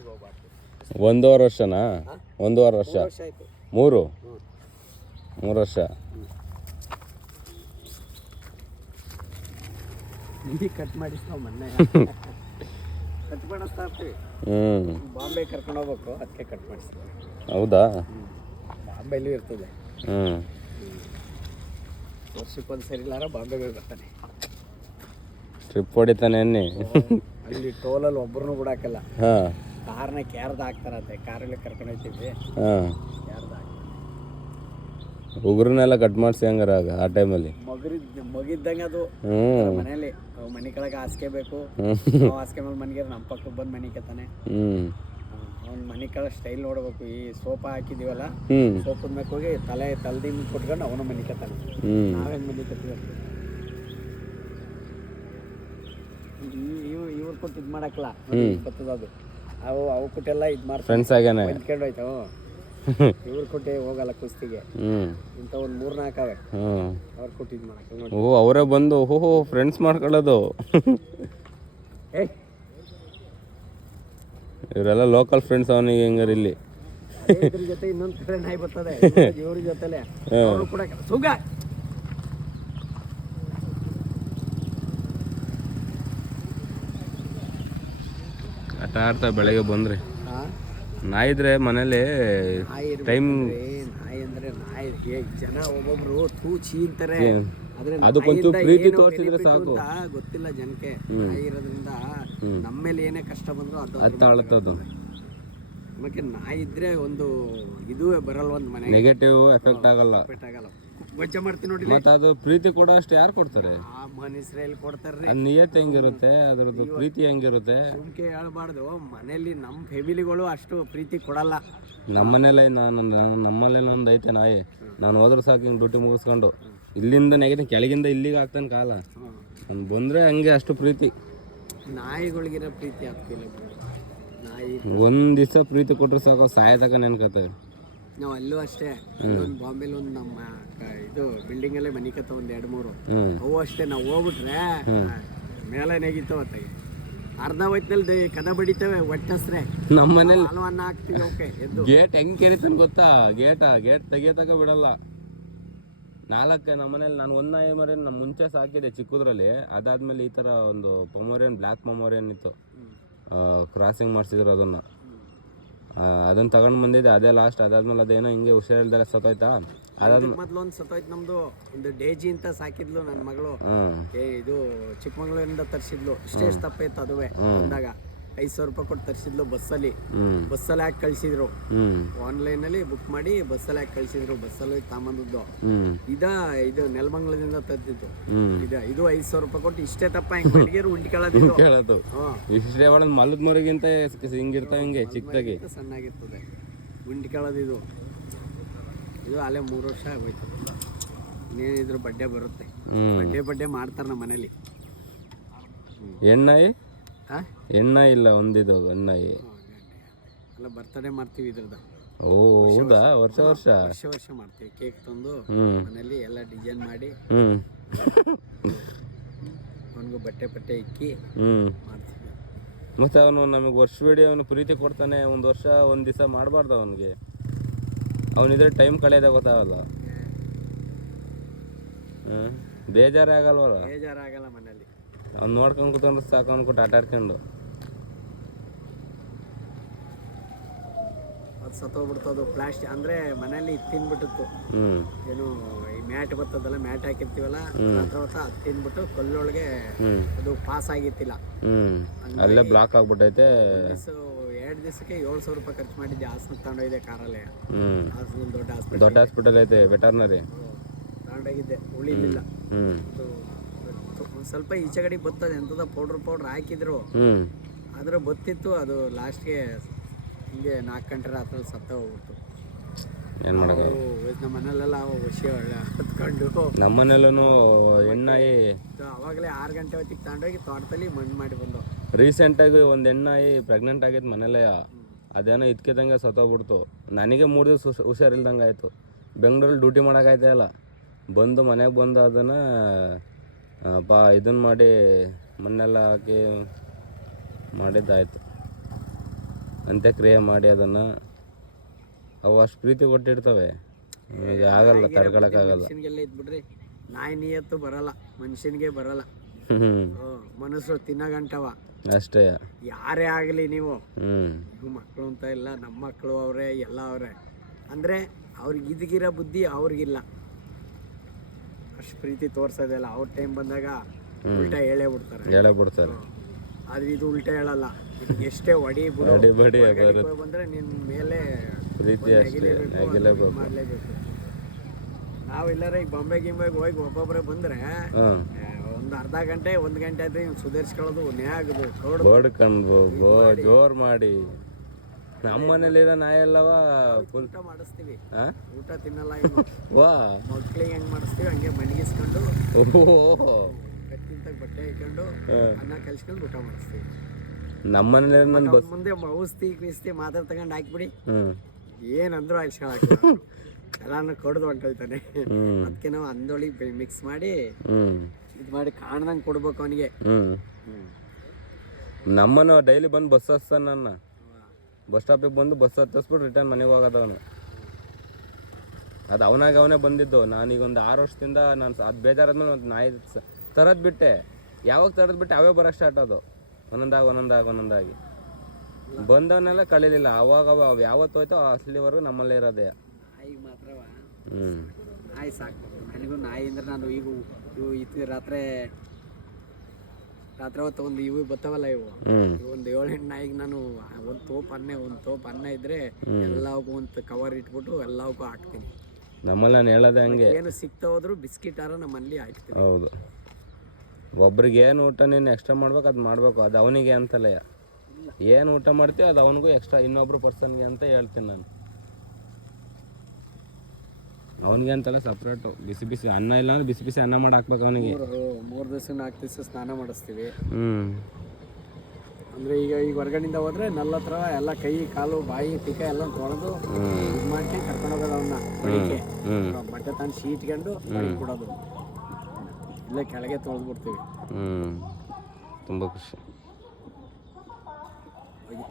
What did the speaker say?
ವರ್ಷಕ್ಕೆ ಹೋಗ್ಬಾರ್ದು. 1.5 ವರ್ಷನಾ? 1.5 ವರ್ಷ. 3 ವರ್ಷ ಆಯಿತು. 3 ವರ್ಷ. ನಿಮಗೆ ಕಟ್ ಮಾಡಿಸ್ತಾವ ಮೊನ್ನೆ ಕಟ್ ಮಾಡಿಸ್ತಾ ಇರ್ತೀವಿ. ಬಾಂಬೆ ಕರ್ಕೊಂಡು ಹೋಗ್ಬೇಕು, ಅದಕ್ಕೆ ಕಟ್ ಮಾಡಿಸ್ತೀವಿ. ಹೌದಾ? ಬಾಂಬೆಲೂ ಇರ್ತದೆ. ವರ್ಷಕ್ಕೊಂದು ಸರಿ ಇಲ್ಲಾರ ಬಾಂಬೆಗೆ ಬರ್ತಾನೆ, ಟ್ರಿಪ್ ಹೊಡಿತಾನೆ ಅನ್ನಿ. ಅಲ್ಲಿ ಟೋಲಲ್ಲಿ ಒಬ್ಬರನ್ನೂ ಬಿಡಾಕಲ್ಲ. ಕಾರ್ನ ಕ್ಯಾರ್ದ ಹಾಕ್ತಾರಂತೆ, ಕಾರಲ್ಲಿ ಕರ್ಕೊಂಡು ಹೋಗ್ತೀವಿ. ಕ್ಯಾರ್ದ ಉಗುರನ್ನೆಲ್ಲ ಕಟ್ ಮಾಡಿಸಿ ಹಂಗಾರ ಆ ಟೈಮಲ್ಲಿ ಮಗಿದ್ದಂಗೆ ಅದು. ಮನೇಲಿ ಮನೆ ಕೆಳಗೆ ಹಾಸಿಗೆ ಬೇಕು, ಹಾಸಿಗೆ ಮೇಲೆ ಮನೆಗೆ ನಮ್ಮ ಪಕ್ಕಕ್ಕೆ ಬಂದು ಮನೆ ಕತ್ತಾನೆ. ಅವ್ನ ಮನೆ ಕೆಳಗೆ ಸ್ಟೈಲ್ ನೋಡ್ಬೇಕು. ಈ ಸೋಫಾ ಹಾಕಿದೀವಲ್ಲ, ಸೋಫದ ಮೇಲೆ ಹೋಗಿ ತಲೆದಿಂಬ ಕೊಟ್ಕೊಂಡು ಅವನು ಮನೆ ಕತ್ತಾನೆ. ನಾವೇನು ಮನೆ ಕತ್ತೀವಿ ಇವ್ರು ಕೊಟ್ಟು ಇದು ಮಾಡಕ್ಕಲ್ಲ, ಬರ್ತದ ಅದು. ಅವು ಕೊಟ್ಟೆಲ್ಲ ಇದು ಮಾಡಿ ಫ್ರೆಂಡ್ಸ್ ಆಗ್ಯಾನೆ ಬಂದ್ಕೊಂಡು ಹೋಯ್ತು. ಇವ್ರು ಕೊಟ್ಟೆ ಹೋಗಲ್ಲ ಕುಸ್ತಿಗೆ. ಇಂಥ ಒಂದು 3-4 ಅವೆ ಅವ್ರು ಕೊಟ್ಟು ಇದು ಮಾಡಕ್ಕೆ. ಓ, ಅವರೇ ಬಂದು ಫ್ರೆಂಡ್ಸ್ ಮಾಡ್ಕೊಳ್ಳೋದು. ಇವರೆಲ್ಲ ಲೋಕಲ್ ಫ್ರೆಂಡ್ಸ್ ಅವನಿಗೆ ಹೆಂಗಾರ ಇಲ್ಲಿ. ಇದ್ರ ಜೊತೆ ಇನ್ನೊಂದು ಕಡೆ ನಾಯಿ ಬರ್ತದೆ, ಇವ್ರ ಜೊತೆಲೆ ಕೂಡ ಸುಗ ಆಟ ಆಡ್ತಾ ಬೆಳಗ್ಗೆ ಬಂದ್ರೆ ನಾಯಿ ಇದ್ರೆ ಮನೇಲಿ ಟೈಮ್. ನಾಯಿ ಅಂದ್ರೆ ನಾಯಿ ಜನ ಒಬ್ಬೊಬ್ರು ತೂಚಿ ಅಂತಾರೆ, ಅದಕ್ಕೊಂಚೂರು ಪ್ರೀತಿ ತೋರಿಸಿದ್ರೆ ಸಾಕು. ಗೊತ್ತಿಲ್ಲ ಜನಕ್ಕೆ. ನಾಯಿ ಇರೋದ್ರಿಂದ ನಮ್ಮ ಮೇಲೆ ಏನೇ ಕಷ್ಟ ಬಂದ್ರು ಅದು ತಾಳುತ್ತದು. ಆಮೇಲೆ ನಾಯಿ ಇದ್ರೆ ಒಂದು ಇದು ಬರಲ್ಲ, ಒಂದು ಮನೆ ನೆಗೆಟಿವ್ ಎಫೆಕ್ಟ್ ಆಗಲ್ಲ. ಗೊಜ್ಜ ಮಾಡ್ತೀನಿ ನೋಡಿ. ಮತ್ತೆ ಅದು ಪ್ರೀತಿ ಕೊಡೋ ಅಷ್ಟು ಯಾರು ಕೊಡ್ತಾರೆ? ಆ ಮನುಷ್ಯರಲ್ಲಿ ಕೊಡ್ತಾರ್ರಿ. ಅದು ನಿಯತ್ ಹೆಂಗಿರುತ್ತೆ, ಅದ್ರದ್ದು ಪ್ರೀತಿ ಹೆಂಗಿರುತ್ತೆ? ಸುಮ್ಕೆ ಹೇಳ್ಬಾರ್ದು. ಮನೇಲಿ ನಮ್ಮ ಫ್ಯಾಮಿಲಿಗಳು ಅಷ್ಟು ಪ್ರೀತಿ ಕೊಡಲ್ಲ. ನಮ್ಮನೇಲೆ ನಮ್ಮನೇಲೆ ಒಂದು ಐತೆ ನಾಯಿ. ನಾನು ಹೋದ್ರೆ ಸಾಕು ಹಿಂಗೆ ಡ್ಯೂಟಿ ಮುಗಿಸ್ಕೊಂಡು ಇಲ್ಲಿಂದ ನೆಗೆಟಿವ್ ಕೆಳಗಿಂದ ಇಲ್ಲಿಗೆ ಆಗ್ತಾನೆ ಕಾಲ. ನಾನು ಬಂದರೆ ಹಂಗೆ ಅಷ್ಟು ಪ್ರೀತಿ. ನಾಯಿಗಳಿಗಿರೋ ಪ್ರೀತಿ ಆಗ್ತಿಲ್ಲ. ನಾಯಿ ಒಂದು ದಿವಸ ಪ್ರೀತಿ ಕೊಟ್ಟರೆ ಸಾಕು, ಸಾಯತಕ ನೆನ್ಕೋತವೆ. ನಾವು ಅಲ್ಲೂ ಅಷ್ಟೇ, ಒಂದು ಬಾಂಬೆಲಿ ಒಂದು ನಮ್ಮ ಇದು ಬಿಲ್ಡಿಂಗ್ ಅಲ್ಲೇ ಮನೆ ಕತ್ತ ಒಂದು 2-3 ಅವು ಅಷ್ಟೇ. ನಾವು ಹೋಗ್ಬಿಟ್ರೆ ಮೇಲೆ ನೆಗಿತಾವ ಅತ್ತಾಗಿ ಅರ್ಧ ಹೊತ್ತಿನಲ್ಲಿ ಕದ ಬಡಿತವೆ ಒಟ್ಟಸ್ರೆ. ನಮ್ಮ ಮನೇಲಿ ಅನ್ನ ಹಾಕ್ತೀವಿ ಅವಕ್ಕೆ ಎದ್ದು. ಗೇಟ್ ಹೆಂಗ್ ಕೆರಿತಾನೆ ಗೊತ್ತಾ? ಗೇಟ್ ತೆಗಿಯತಕ ಬಿಡಲ್ಲ. 4 ನಮ್ಮ ಮನೇಲಿ ನಾನು ಒಂದು ನಾಯಿ ಮರಿ ನಮ್ಮ ಮುಂಚೆ ಸಾಕಿದೆ ಚಿಕ್ಕದ್ರಲ್ಲಿ. ಅದಾದ್ಮೇಲೆ ಈ ಥರ ಒಂದು ಪೊಮೋರಿಯನ್, ಬ್ಲ್ಯಾಕ್ ಪೊಮೋರಿಯನ್ ಇತ್ತು, ಕ್ರಾಸಿಂಗ್ ಮಾಡಿಸಿದ್ರು ಅದನ್ನ ತಗೊಂಡು ಬಂದಿದ್ದೆ. ಅದೇ ಲಾಸ್ಟ್. ಅದಾದ್ಮೇಲೆ ಅದೇನೋ ಹಿಂಗೆ ಹುಷಾರಿಲ್ದರೆ ಸತ್ತೋಯ್ತಾ. ಅದಾದ್ಮೇಲೆ ಮೊದಲೊಂದು ಸತ್ತೋಯ್ತು ನಮ್ದು. ಒಂದು ಡೇಜಿ ಅಂತ ಸಾಕಿದ್ಲು ನನ್ನ ಮಗಳು. ಇದು ಚಿಕ್ಕಮಗಳೂರಿಂದ ತರಿಸಿದ್ಲು. ಸ್ಟೇಜ್ ತಪ್ಪಾಯ್ತು ಅದುವೇ. ಬಂದಾಗ 500 ರೂಪಾಯಿ ಕೊಟ್ಟು ತರಿಸಿದ್ಲು. ಬಸ್ಸಲ್ಲಿ ಹಾಕಿ ಕಳಿಸಿದ್ರು. ಆನ್ಲೈನ್ ಅಲ್ಲಿ ಬುಕ್ ಮಾಡಿ ಬಸ್ಸಲ್ಲಿ ಹಾಕಿ ಕಳಿಸಿದ್ರು. ಬಸ್ಸಲ್ಲಿ ತಗೊಂಬಂದದ್ದು ಇದು ನೆಲಮಂಗಲದಿಂದ ತದ್ದಿದ್ದು. ಇದು 500 ರೂಪಾಯಿ ಕೊಟ್ಟು ಇಷ್ಟೇ ತಪ್ಪ ಹಿಂಗೆ ಉಂಟಿಕೊಳ್ಳೋದು. ಇಷ್ಟೇ ಮಲದ ಮರಿಗಿಂತ ಹಿಂಗಿರ್ತಾವ, ಹಿಂಗೆ ಚಿಕ್ಕದಾಗಿ ಸಣ್ಣಾಗಿರ್ತದೆ ಉಂಟಿಕೊಳ್ಳೋದು. ಇದು ಅಲ್ಲೇ 3 ವರ್ಷ ಆಗೋಯ್ತು. ಇನ್ನೇನಿದ್ರು ಬಡ್ಡೆ ಬರುತ್ತೆ. ಬಡ್ಡೆ ಮಾಡ್ತಾರೆ ನಮ್ಮ ಮನೇಲಿ. ಹೆಣ್ಣಾಯಿ ಇಲ್ಲ, ಒಂದಿದು ಗಣ್ಣಾಯಿ. ಅಲ್ಲ ಬರ್ತಡೇ ಮಾಡ್ತೀವಿ ಇದ್ರದ್ದು. ಓ ಹೌದಾ? ವರ್ಷ ಮಾಡ್ತೀವಿ. ಕೇಕ್ ತಂದು ಮನೇಲಿ ಎಲ್ಲ ಡಿಸೈನ್ ಮಾಡಿ ಅವನಿಗೂ ಬಟ್ಟೆ ಇಕ್ಕಿ ಮಾಡ್ತೀವಿ. ಮತ್ತೆ ಅವನು ನಮಗೆ ವರ್ಷವಿಡೀ ಅವನು ಪ್ರೀತಿ ಕೊಡ್ತಾನೆ. ಒಂದು ವರ್ಷ ಒಂದು ದಿವಸ ಮಾಡಬಾರ್ದು ಅವನಿಗೆ. ಅವನಿದ್ರೆ ಟೈಮ್ ಕಳೆಯೋದೇ ಗೊತ್ತಾಗಲ್ಲ. ಬೇಜಾರಾಗಲ್ವಲ್ಲ? ಬೇಜಾರಾಗಲ್ಲ ಮನೇಲಿ. ಅವ್ನು ನೋಡ್ಕೊಂಡು ಕೂತ್ಕೊಂಡು ಸಾಕು ಅನ್ಕೊಟ್ಟು ಆಟ ಆಡ್ಕೊಂಡು. ಅದು ಸತ್ತೋಗ್ಬಿಡ್ತದು. ಪ್ಲಾಸ್ಟಿಕ್ ಅಂದರೆ ಮನೇಲಿ ತಿನ್ಬಿಟ್ಟಿತ್ತು. ಏನು ಈ ಮ್ಯಾಟ್ ಬರ್ತದಲ್ಲ, ಮ್ಯಾಟ್ ಹಾಕಿರ್ತೀವಲ್ಲ, ಅದು ತಿನ್ಬಿಟ್ಟು ಕಲ್ಲೊಳಗೆ ಅದು ಪಾಸ್ ಆಗಿತ್ತಿಲ್ಲ. ಅಲ್ಲೇ ಬ್ಲಾಕ್ ಆಗ್ಬಿಟ್ಟೈತೆ. 2 ದಿವಸಕ್ಕೆ 700 ರೂಪಾಯಿ ಖರ್ಚು ಮಾಡಿದ್ದೆ. ಹಾಸನಕ್ಕೆ ತಗೊಂಡೋಗಿದ್ದೆ ಕಾರಲ್ಲೇ. ಹಾಸನ ದೊಡ್ಡ ಹಾಸ್ಪಿಟಲ್ ಐತೆ, ವೆಟರ್ನರಿ. ತಗೊಂಡೋಗಿದ್ದೆ, ಉಳಿಲಿಲ್ಲ. ಒಂದು ಸ್ವಲ್ಪ ಈಚೆ ಕಡೆ ಬರ್ತದೆ. ಎಂಥದ ಪೌಡ್ರ್ ಹಾಕಿದ್ರು, ಆದ್ರೆ ಬತ್ತಿತ್ತು. ಅದು ಲಾಸ್ಟ್ಗೆ ಹಿಂಗೆ 4 ಗಂಟೆ ರಾತ್ರಿ ಸತ್ತ ಹೋಗ್ಬಿಡ್ತು. ನಮ್ಮ ಮನೇಲೆಲ್ಲ ಹತ್ಕೊಂಡು, ನಮ್ಮ ಮನೇಲೂ ಹೆಣ್ಣಾಯಿ ಅವಾಗಲೇ 6 ಗಂಟೆ ಹೊತ್ತಿಗೆ ತಗೊಂಡೋಗಿ ತೋಟದಲ್ಲಿ ಮಣ್ಣು ಮಾಡಿ ಬಂದು. ರೀಸೆಂಟಾಗಿ ಒಂದು ಹೆಣ್ಣಾಯಿ ಪ್ರೆಗ್ನೆಂಟ್ ಆಗಿದ್ದು ಮನೇಲೇ. ಅದೇನೋ ಇದ್ಕಿದಂಗೆ ಸತ್ತೋಗ್ಬಿಡ್ತು. ನನಗೆ 3 ದಿವಸ ಹುಷಾರಿಲ್ದಂಗೆ ಆಯಿತು. ಬೆಂಗಳೂರಲ್ಲಿ ಡ್ಯೂಟಿ ಮಾಡೋಕ್ಕಾಯ್ತಾ ಇಲ್ಲ. ಬಂದು ಮನೆಗೆ ಬಂದು ಅದನ್ನು ಇದನ್ನು ಮಾಡಿ ಮಣ್ಣೆಲ್ಲ ಹಾಕಿ ಮಾಡಿದ್ದಾಯ್ತು. ಅಂತ್ಯಕ್ರಿಯೆ ಮಾಡಿ ಅದನ್ನು ಅವು ಅಷ್ಟು ಪ್ರೀತಿ ಕೊಟ್ಟಿರ್ತವೆ, ಈಗ ಆಗಲ್ಲ, ತಡ್ಕೊಳಕ್ಕಾಗಲ್ಲ. ಮನುಷ್ಯನಿಗೆಲ್ಲ ಇದ್ಬಿಡ್ರಿ, ನಾಯಿ ನಿಯತ್ತು ಬರಲ್ಲ, ಮನುಷ್ಯನಿಗೆ ಬರಲ್ಲ. ಮನಸ್ಸು ತಿನ್ನಗಂಟವ ಅಷ್ಟೇ. ಯಾರೇ ಆಗಲಿ ನೀವು ಮಕ್ಕಳು ಅಂತ ಇಲ್ಲ, ನಮ್ಮ ಮಕ್ಕಳು ಅವರೇ, ಎಲ್ಲ ಅವರೇ. ಅಂದರೆ ಅವ್ರಿಗೆ ಇದ್ಗಿರೋ ಬುದ್ಧಿ ಅವ್ರಿಗಿಲ್ಲ, ಅಷ್ಟು ಪ್ರೀತಿ ತೋರ್ಸೋದಿಲ್ಲ. ಅವ್ರ ಟೈಮ್ ಬಂದಾಗ ಉಲ್ಟಾ ಹೇಳೇ ಬಿಡ್ತಾರೆ. ಆದ್ರೆ ಇದು ಉಲ್ಟಾ ಹೇಳಲ್ಲ, ಎಷ್ಟೇ ಹೊಡಿ ಬಂದ್ರೆ ನಿನ್ನ ಮೇಲೆ ಪ್ರೀತಿ ಮಾಡಲೇಬೇಕು. ನಾವೆಲ್ಲರ ಈಗ ಬಾಂಬೆ ಗಿಂಬೆಗೆ ಹೋಗಿ ಒಬ್ಬೊಬ್ಬರೇ ಬಂದ್ರೆ ಒಂದು ಅರ್ಧ ಗಂಟೆ 1 ಗಂಟೆ ಆದ್ರೆ ಸುಧಾರಿಸ್ಕೊಳ್ಳೋದು ನ್ಯಾಗದು ಹೊಡ್ಕೊಂಡು ಜೋರ್ ಮಾಡಿ. ನಮ್ಮ ಮನೇಲಿರೋ ನಾಯೆಲ್ಲವ ಊಟ ಮಾಡಿಸ್ತೀವಿ, ಊಟ ತಿನ್ನಲ್ಲ. ವಾ ಮಕ್ಳಿಗೆ ಹೆಂಗ್ ಮಾಡಿಸ್ತೀವಿ ಹಂಗೆ ಮನಗಿಸ್ಕೊಂಡು ಕತ್ತಿಂತ ಬಟ್ಟೆ ಹಾಕೊಂಡು ಅನ್ನ ಕಲ್ಸ್ಕೊಂಡು ಊಟ ಮಾಡಿಸ್ತೀವಿ. ನಮ್ಮನೇಲಿ ಮುಂದೆ ಔಷಧಿ ಮಾತ್ರ ತಗೊಂಡು ಹಾಕ್ಬಿಡಿ, ಏನಂದ್ರು ಹಾಕ್ಸ್ಕೊಳಕ್ ಎಲ್ಲಾನು ಕೊಡ್ದು ಹೊಂಟೋಯ್ತಾನೆ. ಅದಕ್ಕೆ ನಾವು ಅಂದೊಳಿ ಮಿಕ್ಸ್ ಮಾಡಿ ಇದು ಮಾಡಿ ಕಾಣ್ದಂಗೆ ಕೊಡ್ಬೇಕು ಅವನಿಗೆ. ನಮ್ಮನ್ನು ಡೈಲಿ ಬಂದು ಬಸ್ ಹಚ್ತಾನ, ನನ್ನ ಬಸ್ ಸ್ಟಾಪಿಗೆ ಬಂದು ಬಸ್ ಹತ್ತಿಸ್ಬಿಟ್ಟು ರಿಟರ್ನ್ ಮನೆಗೆ ಹೋಗೋದವನು. ಅದು ಅವನೇ ಬಂದಿದ್ದು. ನಾನೀಗ ಒಂದು 6 ವರ್ಷದಿಂದ ನಾನು ಅದು ಬೇಜಾರಾದ್ಮೇಲೆ ಒಂದು ನಾಯಿ ತರದ್ ಬಿಟ್ಟೆ. ಯಾವಾಗ ತರದ್ ಬಿಟ್ಟೆ ಅವೇ ಬರೋಕ್ಕೆ ಸ್ಟಾರ್ಟ್ ಅದು, ಒಂದೊಂದಾಗಿ ಬಂದವನ್ನೆಲ್ಲ ಕಳೀಲಿಲ್ಲ. ಅವಾಗ ಅವು ಯಾವತ್ತು ಹೋಯ್ತೋ ಅಸಲಿವರೆಗೂ ನಮ್ಮಲ್ಲೇ ಇರೋದೇ. ನಾಯಿಗೆ ಮಾತ್ರವ ನಾಯಿ ಸಾಕು. ನನಗೂ ನಾಯಿ ಅಂದ್ರೆ ನಾನು ಇವು ಇತ್ತು ರಾತ್ರಿ ಹೊತ್ತು ಒಂದು ಇವು ಬರ್ತಾವಲ್ಲ, ಇವು ಒಂದು 7-8 ನಾಯಿಗೆ ನಾನು ಒಂದು ತೋಪ್ ಅನ್ನ ಇದ್ರೆ ಎಲ್ಲವಕ್ಕೂ ಒಂದು ಕವರ್ ಇಟ್ಬಿಟ್ಟು ಎಲ್ಲವಕ್ಕೂ ಹಾಕ್ತೀನಿ. ನಮ್ಮಲ್ಲಿ ನಾನು ಹೇಳೋದೇ ಹಂಗೆ, ಏನು ಸಿಗ್ತಾ ಹೋದ್ರು ಬಿಸ್ಕಿಟ್ ನಮ್ಮಲ್ಲಿ ಹಾಕ್ತೀನಿ. ಹೌದು, ಒಬ್ರಿಗೆ ಏನು ಊಟ ನೀನು ಎಕ್ಸ್ಟ್ರಾ ಮಾಡ್ಬೇಕು ಅದು ಮಾಡಬೇಕು. ಅದು ಅವನಿಗೆ ಅಂತಲ್ಲ, ಏನು ಊಟ ಮಾಡ್ತೀವಿ ಅದು ಅವನಿಗೂ ಎಕ್ಸ್ಟ್ರಾ ಇನ್ನೊಬ್ರು ಪರ್ಸನ್ಗೆ ಅಂತ ಹೇಳ್ತೀನಿ ನಾನು. ಅವನಿಗೆ ಅಂತಲ್ಲ ಸಪ್ರೇಟು ಬಿಸಿ ಅನ್ನ ಇಲ್ಲ ಅಂದ್ರೆ ಬಿಸಿ ಅನ್ನ ಮಾಡಿ ಹಾಕ್ಬೇಕು ಅವನಿಗೆ. 3 ದಿವಸ 4 ದಿವಸ ಸ್ನಾನ ಮಾಡಿಸ್ತೀವಿ. ಅಂದ್ರೆ ಈಗ ಹೊರಗಡೆಯಿಂದ ಹೋದ್ರೆ ನಲ್ಲ ಹತ್ರ ಎಲ್ಲ ಕೈ ಕಾಲು ಬಾಯಿ ಟಿಕ ಎಲ್ಲ ತೊಳೆದು ಇದು ಮಾಡ್ಕೊಂಡು ಕರ್ಕೊಂಡು ಹೋಗೋದು ಅವನ್ನ ಬಳಿಕೆ. ಬಟ್ಟೆ ತಂದು ಶೀಟ್ಕೊಂಡು ಕೊಡೋದು, ಇಲ್ಲೇ ಕೆಳಗೆ ತೊಳೆದ್ಬಿಡ್ತೀವಿ. ತುಂಬ ಖುಷಿ. ಹೋಗಿ